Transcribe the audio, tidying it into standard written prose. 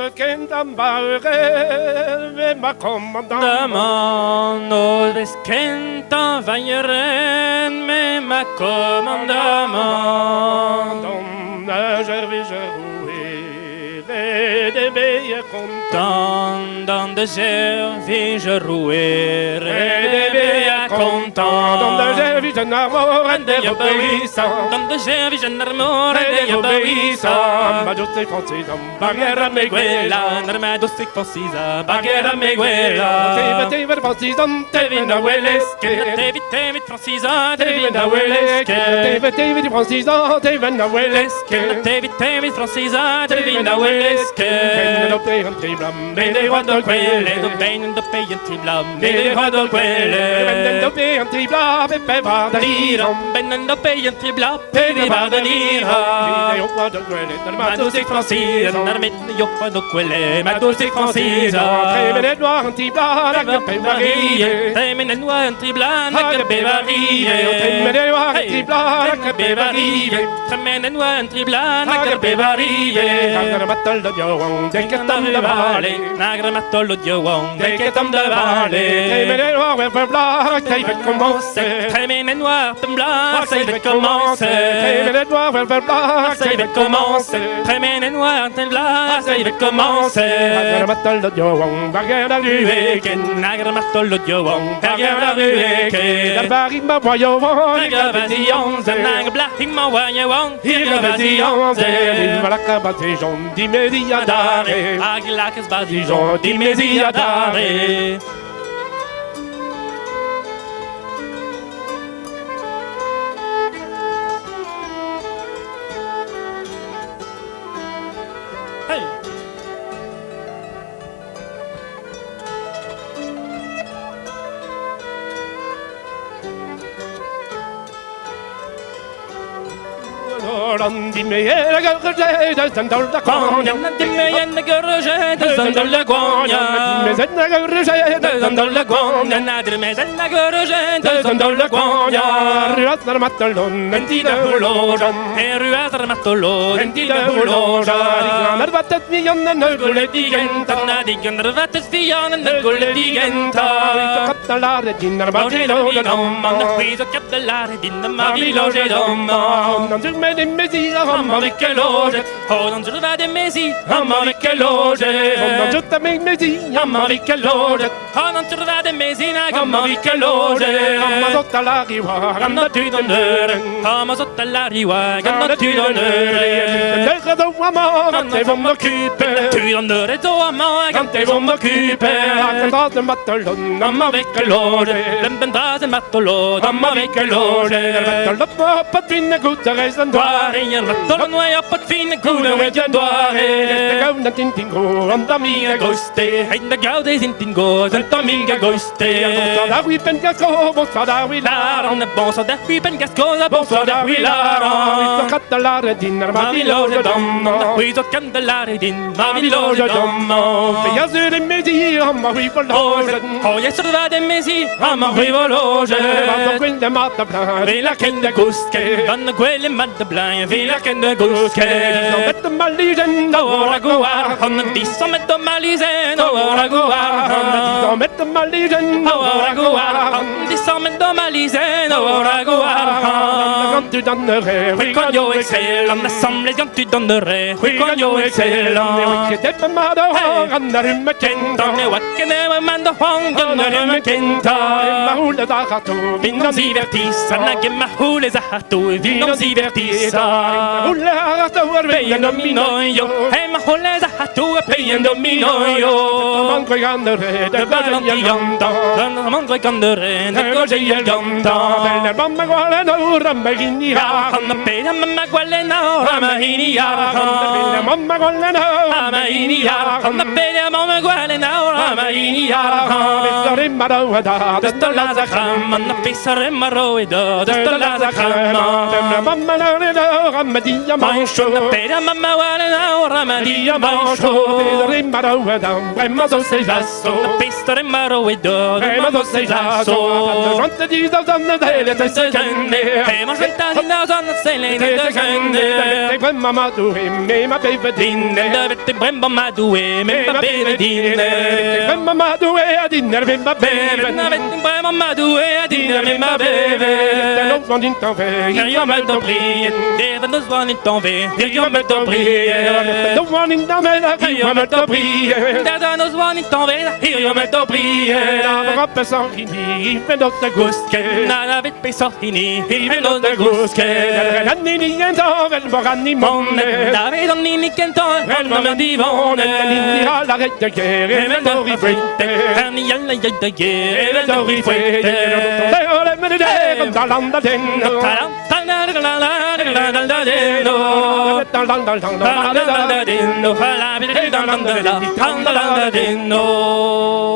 de Kentambaure, ma commandant. Demande Kenta Vajeren, mais ma commandement. Je vais jouer des meilleurs contents. Dans de gervis je rouerai des béats contents. Dans de gervis je n'armore des obéissants. Dans de gervis je n'armore des obéissants. Ma douce francesa, barrière à Meguela. Ma douce francesa, barrière à Meguela. Te francesa, te venahuelesque. Te vite francesa, te venahuelesque. Te vite francesa, te venahuelesque. Te vite francesa, te venahuelesque. Bene rois de quelle, benen de peien triblam, benen rois de quelle, benen de peien triblam, pepe vardaniram, benen de peien triblam, pepe vardaniram. Bene rois de quelle, ma douce francise, narmet rois de quelle, ma douce francise. Tremene noir en triblam, la pepe varie, tremene noir en triblam, la pepe varie, tremene noir en triblam, la pepe varie, tremene noir en triblam, la pepe varie. Nagramatal de Diawang, de Ketam de Valley. Nagramatal de Diawang, de Ketam de Valley. Tremene noir, pepe blanc, ça y va commencer. Tremene noir, pepe blanc, ça y va commencer. Tremene noir, pepe blanc, ça y va commencer. Tremene noir, pepe blanc, ça y va commencer. Nagramatal de Diawang, barrière la rue, Nagramatal de Diawang, barrière la rue. La barrière ma voyant, Nagravation, Nagblating ma voyant, Nagravation, il va la cabatation, d'immédiatare. Aglakas badijon, d'immédiatare. Hey! Dimmeyer gorge de sandal da quagna. Dimmeyer gorge de sandal da quagna. Dimmeyer gorge de sandal da quagna. Dimmeyer gorge de sandal da quagna. Ruas armatolon, mentida hulojan. Ruas armatolon, mentida hulojan. Narvatet vian nögule digenta. Narvatet vian nögule digenta. Kattalare dinnar bagiloge domma. Quiso kattalare dinnar bagiloge domma. Men in mesira, mamma che loge. Oh, non ci va de mesi, Mamma che loge. Non giutta me mesi, mamma che loge. Oh, non ci va de mesi, Mamma che loge. Mamma sotto la riva, ganna tu d'onore. Mamma sotto la riva, ganna tu d'onore. Del do mamma, cante vom m'occupe. Tu d'onore, do mamma, Cante vom m'occupe. Cantate mattolon, mamma che loge. L'embendase mattolo, Mamma che loge. Mattolon, patrina gutta resta doare, il mattolo non è appot fine culo e giandoare. Este gauna tintingo, anda mia goste. E da gaude sintingo, sento mia goste. Da qui pengasco, bonsoir da qui Laron, bonsoir da qui pengasco, bonsoir da qui Laron. laron. Cattellare dinner, ma vi loge dommo. Qui so candelare din, ma vi loge dommo. dommo. Io sono in mesi, amma qui loge. Oh, io sono da de mesi, amma qui loge. Vado quelle matta bla, Vela che ne guske, vanno quelle madde blind, vela che ne guske. non metto malisen, Ora guar, con disso metto malisen, ora guar. non metto malisen, Ora guar, con disso metto malisen, ora guar. quand tu donnerais, Oui, quand yo excelle, en assemblée, quand tu donnerais. Oui, quand yo excelle, che te mado, andare in macenta, Donne wakkene, mando hong, donne me kenta. ma hulle da gato, Vinon si vertissa, nage ma hule zahatu, vinon si vertissa. hulle da gato, Peiendo minoio, e ma hule zahatu, peiendo minoio. manco i gandere, de baglia ganda, Manco i candere, ne cose il ganta. belle mamma quale no, rambagini Hanna pena mamma quale no, ramahinia. belle mamma quale no, Ramahinia, hanna pena mamma quale no, ramahinia. Sorry, madam, da la zacrama, na pisare maro e do, de la zacrama. Mamma la ramadia Mancho na pera mamma wala na ramadia mancho. Rimaro da bremmo sei lasso. Na pisare maro e do, Bremmo sei lasso. Gente di da zanna delle teste canne. Hey, ma senta di na zanna sele de canne. Mamma tu e me ma beve dinne. Davete brembo ma due, me ma beve dinne. Mamma tu e a dinner me ma beve. Davete brembo ma due, a dinner me ma beve. Non sono in tove. Io me to brille, deve non suoni tombe. Io me to brille. Non sono in tove. Io me to brille. Deve non suoni tombe. Io me to brille. La roba sanguini, me notte gusche. Na la vet pe sortini, me non de gusche. Anni niente, vel vorani monne. Dave donnini kento, Vel non me divone. Ninni alla rete chiere, me lo rifrette. Anni yalla yalla ye, Me lo rifrette. Leole me ne de, da landa den. talam talam la la la la la de no. Da landa La la la la de no. La la la la la la de no.